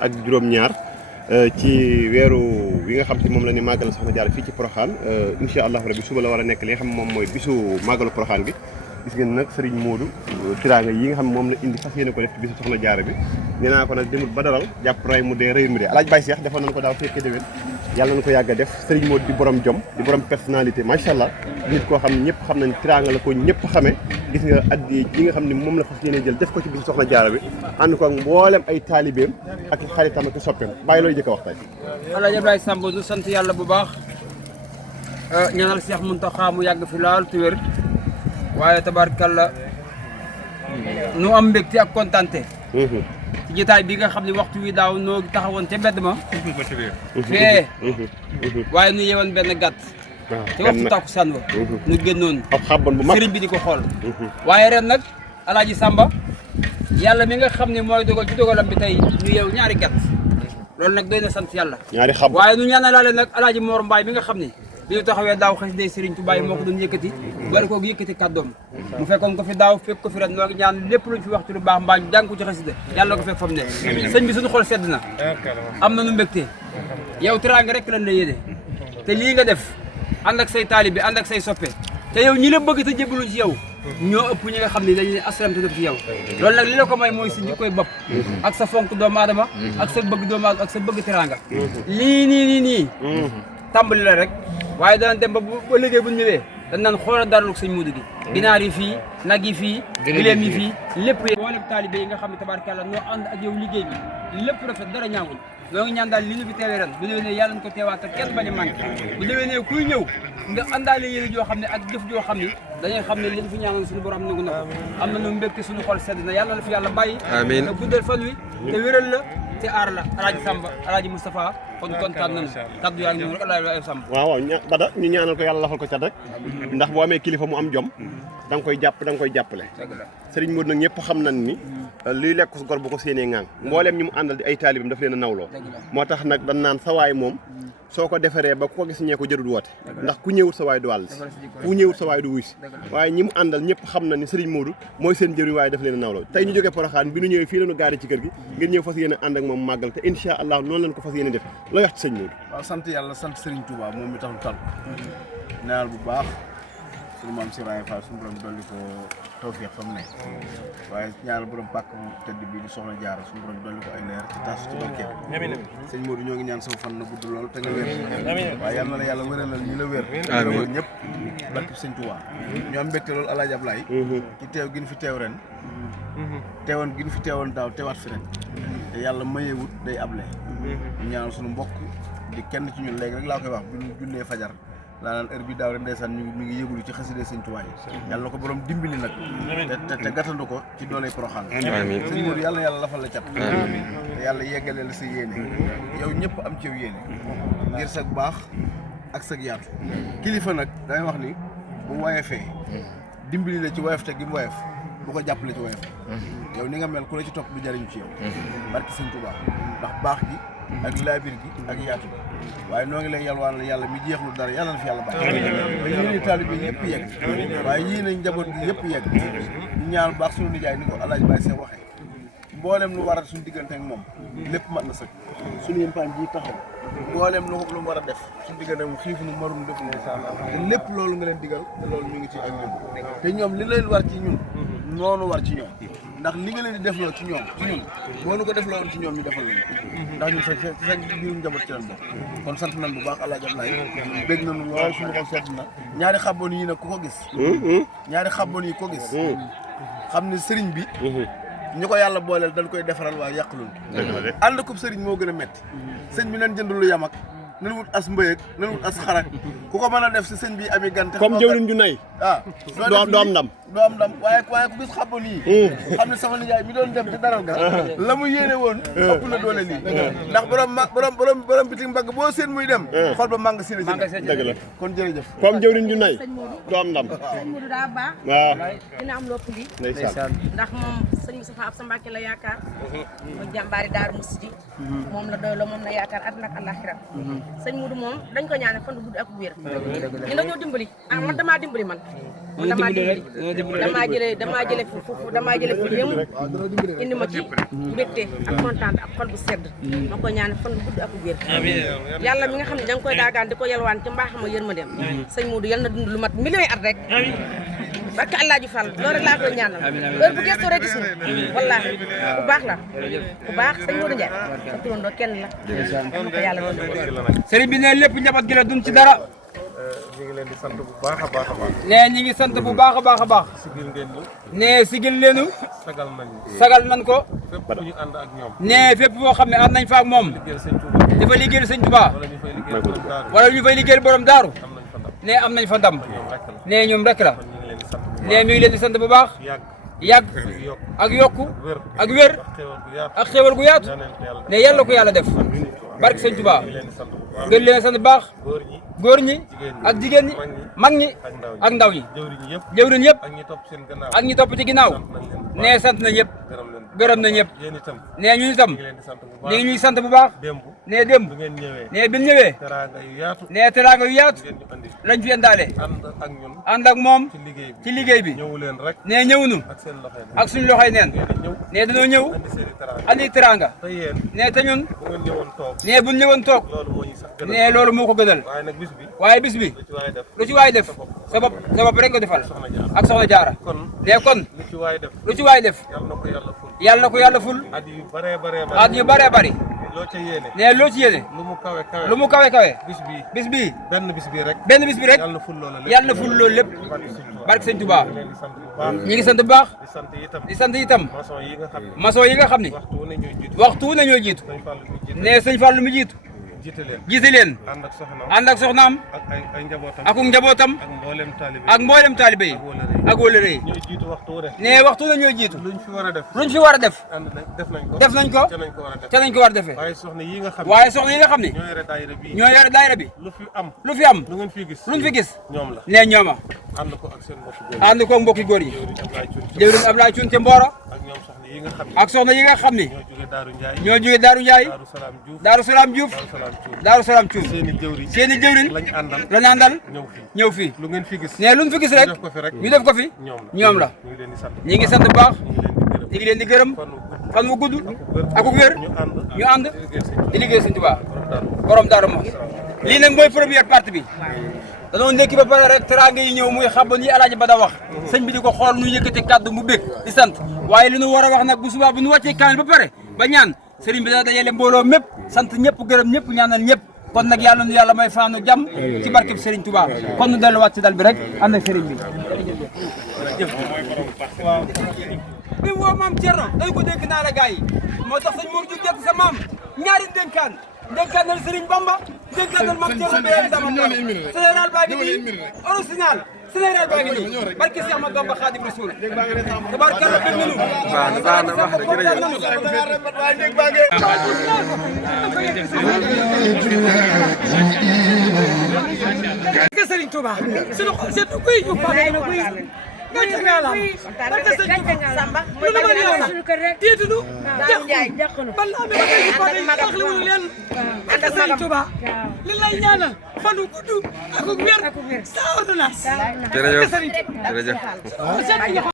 ak juróom-ñaar ci weeru wi nga xam ci moom la ni màggal Soxna Jaara fii ci Porokhane incha allah rabbi suba la war a nekk li nga xam moom mooy bisu màggalu Porokhane bi gis ngeen nag Serigne Modou tiraanga yi nga xam moom la indi fas yéene ko def ci bisu Soxna Jaara bi nee naa ko nag demul ba daral jàpp ray mu dee rëy mu dee alaaj Baye Cheikh defoon nañu ko daaw fekkee déwén yàlla nañu ko yàgg a def Serigne Modou di borom jom di borom personnalité macha allah nit koo xam ne ñëpp xam nañ tiraanga la ko ñëpp xamee gis nga addi yi nga xam ne moom la fas yéene jël def ko ci bisu Soxna Jaara bi ànd ko ak mboolem ay taalibeem ak xaritam ak soppeem bàyyi looy jëkk a wax tey Alaaji Ablaye Samb du sant yàlla bu baax ñaanal Cheikh Mountakha mu yàgg fi laal te wér waaye tabaarkalla nu am mbégte ak kontante ci jotaay bi nga xam ne waxtu wi daaw noo taxawoon ca mbedd ma fee waaye nu yewoon benn gàtt te waxtu takkusaan wa nu génnoon ab xabban bu mag sëriñ bi di ko xool waaye ren nag Alaaji Samba yàlla mi nga xam ne mooy dogal ci dogalam bi tey ñu yeew ñaari gàtt loolu nag doy na sant yàlla ñaari xab waaye nu ñaanalaale nag Alaaji Mor Mbaay mi nga xam ne bi ñu taxawee daaw xas day Serigne Touba moo ko doon yëkkati wala kooku yëkkati kàddoom mu fekkoon ko fi daaw fekk ko fi ren noo ngi ñaan lépp luñ fi wax ci lu baax mbaa ñu jàng ko ci xasida yàlla ko fekk fa mu ne sëñ bi suñu xol sedd na am na nu mbégte yow teraanga rek lañ la yéene te lii nga def ànd ak say taalibe ànd ak say soppe te yow ñi la bëgg te jébbalu ci yow ñoo ëpp ñi nga xam ne dañuy aslam te def ci yow loolu nag li la ko may mooy sa jikkoy bopp ak sa fonk doomu aadama ak sa bëgg doomu aadama ak sa bëgg teraanga lii nii tàmbali la rek waaye dana dem ba liggéey bu ñëwee dañ naan xoolal dara lu sëñ Modou gi ginaar yi fii nag yi fii gileem yi fii lépp boolem taalibe yi nga xam ne tabaarkalla ñoo ànd ak yow liggéey bi lépp rafet dara ñaawul ñoo ngi ñaan daal li ñu fi teewee ren bu déwénee yàlla nañ ko teewaat te kenn bañ a manqué bu déwénee kuy ñëw nga àndaale yéene joo xam ne ak jëf joo xam ne dañuy xam ne li ñu fi ñaanal suñu borom nangu na ko am na nu mbégte suñu xol sedd na yàlla la fi yàlla bàyyi te guddal fan wi te wéral la te aar la Alaaji Samba Alaaji Moustapha kon kontaan nañu kaddu yaa ngi noonu rek Alaaji Samba waaw Bada ñu ñaanal ko yàlla lafal ko cat rek ndax boo amee kilifa mu am jom da nga koy jàpp da nga koy jàppale Serigne Modou nag ñëpp xam nañ ni luy lekk su gor bu ko séenee ŋaang mbooleem ñi mu àndal di ay taalibam daf leen a nawloo moo tax nag dañ naan sawaay moom soo ko defaree ba ku ko gis ñee ko jërul woote ndax ku ñëwut sa waay du wàll si ku ñëwut sa waay du wuy si waaye ñi mu àndal ñëpp xam na ni Serigne Modou mooy seen jëriñ waaye daf leen a nawloo tey ñu jógee Porokhane bi ñu ñëwee fii lañu gaari ci kër gi ngir ñëw fas yéene ànd ak moom màggal te incha allah noonu lañ ko fas yéene def looy wax ci sëñ Modou waaw sant yàlla sant Serigne Touba moom mi tax lu tal ñaanal bu baax suñu maam si Ibrahima Fall suñu borom dolli ko tawfeex fa mu ne waaye ñaanal borom pàkk tëdd bi di Soxna Jaara suñu borom dolli ko ay leer ci tas ci barkeem sëñ Modou ñoo ngi ñaan sama fan na gudd lool te nga wér waaye yal na la yàlla wéralal ñi la wér wér ñëpp barke sëñ Touba ñoo am mbégte loolu Alaaji Ablaye ci teew gi ñu fi teew ren teewoon gi ñu fi teewoon daaw teewaat fi ren te yàlla mayewut day able ñu ñaanal suñu mbokk di kenn ci ñun léegi rek laa koy wax bi ñu jullee fajar laa naan heure bi daaw rek ndeysaan ñu ngi yëgulu ci xasida sëñ Tuubaa yi yàlla na ko borom dimbali nag te gàttandu ko ci dooley Porokhane sëñ Modou yàlla na yàlla lafal la cat te yàlla yeggale la sa yéene yow ñëpp am ci yow yéene ngir sag baax ak sag yaatu kilifa nag dangay wax ni bu woyefee dimbali la ci woyef te gi mu woyef bu ko jàppale ci woyef yow ni nga mel ku la ci topp du jariñ ci yow barki sëñ Tuubaa ndax baax gi ak laabir gi ak yaatu gi waaye noo ngi lay yalwaanal yàlla mi jeexlu dara yàlla na fi yàlla baax yii ni taalibe bi yëpp yegg waaye yii nañ njaboot gi yëpp yegg ñu ñaan baax suñu nijaay ni ko Alaaji Baye Seex waxee mboolem lu war a suñu diggante ak moom lépp mat na sëkk suñu yëmpaañ ji taxaw mboolem lu mu war a def suñu diggante ak moom xiif nu marum def te lépp loolu nga leen digal te loolu ñu ngi ci ak ñun te ñoom li leen war ci ñun noonu war ci ñoom ndax li nga leen di defloo ci ñoom ci ñun boo nu ko defloo woon ci ñoom ñu defal lañu ndax ñun sa biir njaboot ci lañ bokk kon sant nañ bu baax Alaaji Ablaye bégg nañu lool suñu xol sedd na ñaari xabboon yi nag ku ko gis ñaari xabboon yi ko gis xam ne sëriñ bi ñu ko yàlla booleel dañ koy defaral waaye yàqulun ànd ko sëriñ moo gën a metti sëñ bi nañ jënd lu yam ak nan wut as mbëyëg nan wut as xarak ku ko mën a def si sëñ bi ami gante comme jëwriñ ju nay doo am ndam waaye ku gis xabboon yi xam ne sama nijaay mi doon dem ci daral ga la mu yéene woon ëpp na doole lii ndax borom bitim mbagg boo seen muy dem xol ba màng si dëgg la kon jërëjëf comme jëwriñ ju nay doo am ndam sëñ Modou daa baax waaw dina am lopp li ndeysaan ndax moom sëñ Moustapha Absa Mbacké la yaakaar mooy jàmbaari Daaru Musti moom la doy la moom la yaakaar àddina ak àllaaxira sëñ Modou moom dañ ko ñaanal fan bu gudd ak wér ñu dañoo dimbali man damaa dimbali man damaa jëlee fu yëngu indi ma ci mbégte ak kontaan ak xol bu sedd ma ko ñaanal fan bu gudd ak wér yàlla mi nga xam ne da nga koy daagaan di ko yelwaan ci mbaaxam ak yërmandeem sëñ Modou yal na dund lu mat million at rek barke Alaaji Fall loolu rek laa koy ñaanal heure bu gëstoo rek gis nga wallaahi ku baax la ku baax sëñ Modou Ndiaye sa turandoo kenn la dama ko yàlla doon sëriñ bi ne lépp njaboot gi la dun ci dara ñu ngi leen di sant bu baax a baax a baax. nee ñi ngi sant bu baax a baax a baax sigil ngeen ñu. nee sigil leenu sagal nañ ñu. sagal nan ko fépp fu ñu ànd ak ñoom. nee fépp foo xam ne ànd nañ fa ak moom liggéeyal sëñ Touba. dafa liggéeyal sëñ Touba wala ñu fay liggéeyal borom daaru. wala ñu fay liggéeyal borom daaru am nañ fa ndam. nee am nañ fa ndam ñoom rek la. nee ñoom rek la kon ñu ngi leen di sant bu baax. nee mi ngi leen di sant bu baax yàgg. yàgg yokk. ak yokku wér. ak wér ak xéwal bu yaatu. ak xéwal gu yaatu ñaanal ko yàlla. ne yàlla ko yàlla def barke sëñ Touba ñu ngi leen di sant bu baax. ngeen leen sant bu baax góor ñi. góor ñi ak jigéen ñi mag ñi ak ndaw ñi jëwriñ yëpp. jëwriñ yëpp ak ñi topp seen gannaaw. ak ñi topp ci ginnaaw nee sant na ñëpp gërëm leen. gërëm na ñëpp yéen itam. nee ñun itam ñu ngi leen di sant bu baax. ñu ngi ñuy sant bu baax démb. nee démb bu ngeen ñëwee. nee bi ñu ñëwee teraanga yu yaatu. nee teraanga yu yaatu ngeen ñu andi. lañ fi indaale ànd ak ñun. ànd ak moom ci liggéey bi. ci liggéey bi ñëwu leen rek. nee ñëwunu ak seen loxo yi. ak suñu loxoy neen ngeen di ñëw. nee dañoo ñëw andi seen i teraanga. andi teraanga te yéen. nee te ñun bu ngeen ñëwoon toog. nee buñ ñëwoon toog loolu moo ñu sax gën a. nee loolu moo ko gënal waaye nag bis bi. waaye bis bi lu ci waay def. lu ci waay def sa bopp rek ko defal soxna Jaara. ak soxna Jaara kon nee kon lu ci waay def. lu ci waay def yàlla na ko yàlla ful. yàlla na ko yàlla ful at yu baree baree bare. at yu bëree bëri loo ca yéene. nee loo ci yéene lu mu kawe kawe. lu mu kawe kawe bis bii. bis bii benn bis bii rek. benn bis bi rek yàlla na ful loola lépp. yàlla na ful loolu lépp barke sëñ Touba ñu leen di sant bu baax. ñi ngi sant bu baax di sant itam. di sant itam maçon yi nga xam ne. maçon yi nga xam ni waxtu wu ne ñooy jiitu. waxtu wu ne ñoo jiitu Sëñ Fallu mi jiite. nee sëñ Fallu mi jiitu jiite leen. jiite leen ànd ak soxnaam. ànd ak soxnaam ak ay njabootam. ak njabootam ak mboolem taalibe. ak mboolem taalibe yi ak wóllëre yi ñooy jiitu waxtu wu ne. nee waxtu wu ne ñoo jiitu luñ fi war a def. luñ fi war a def ànd nañ def nañ ko. def nañ ko ca nañ ko war a def. te nañ ko war a defee waaye soxna yi nga xam ne. waaye soxna yi nga xam ni ñoo yore daayira bii. ñoo yore daayira bi lu fi am. lu fi am lu ngeen fi gis. luñ fi gis ñoom la. nee ñooma ànd ko ak seen mbokku góor. ànd ko mbokki góor yi jëwriñ Ablaye Thioune ci jëwriñ Ablaye Thioune ca Mboro ak ñoom soxna yi nga xam ne. ak soxna yi nga xam ni ñoo jóge Daaru Njaay. ñoo jóge Daaru Njaay Daaru Salaam Diouf. Daaru Salaam Diouf Daaru Salaam Thioune. Daaru Salaam Thioune seeni jëwriñ. seeni jëwriñ lañ àndal. lañ àndal ñëw fi. ñëw fii lu ngeen fi gis. nee luñ fi gis rek ñu def ko fi rek. ñu def ko fi ñoom la ñu ngi leen di sant. ñi ngi sant bu baax ñu ngi leen di gërëm. ñi ngi leen di gërëm fan wu gudd. fan wu gudd ak wér ñu ànd. ñu ànd di liggéey sëñ Tuubaa borom Daaru Muxti lii nag mooy première partie bi danoo nekki ba pare rek teraanga yi ñëw muy xaban yi Alaaji Bada wax sëñ bi di ko xool nu yëkkati kàddu mu bég di sant waaye li ñu war a wax nag bu subaa bu ñu wàccee kaamil ba pare ba ñaan sëriñ bi dana dajale mbooloo mépp sant ñëpp gërëm ñëpp ñaanal ñëpp kon nag yàlla nu yàlla may faanu jàmm ci barkeb sëriñ Touba kon nu delluwaat ci dal bi rek ànd ak sëriñ bi waaw bi mu woo maam Thierno dañ ko dénk naa la gars yi moo tax sëñ Mor Diouf jot sa maam ñaari dénkaan dénkaanal Serigne Bamba dénkaanal maam Thierno Birahim sama maam général baa ngi nii original général baa ngi nii barke Cheikh Ahmadou Bamba Khadim Rasoul tabarkalla bëgg nañu baax na wax jërëjëf Serigne Touba sunu xol seetu kuy ñu fa gàcce nga la barke Serigne Touba Samba lu ma yow la tiitunu jàqunu ban la amee ko day taxli wu leen barke Serigne Touba li lay ñaanal fanu gudd ak wér sa ordonnance jërëjëf jërëjëf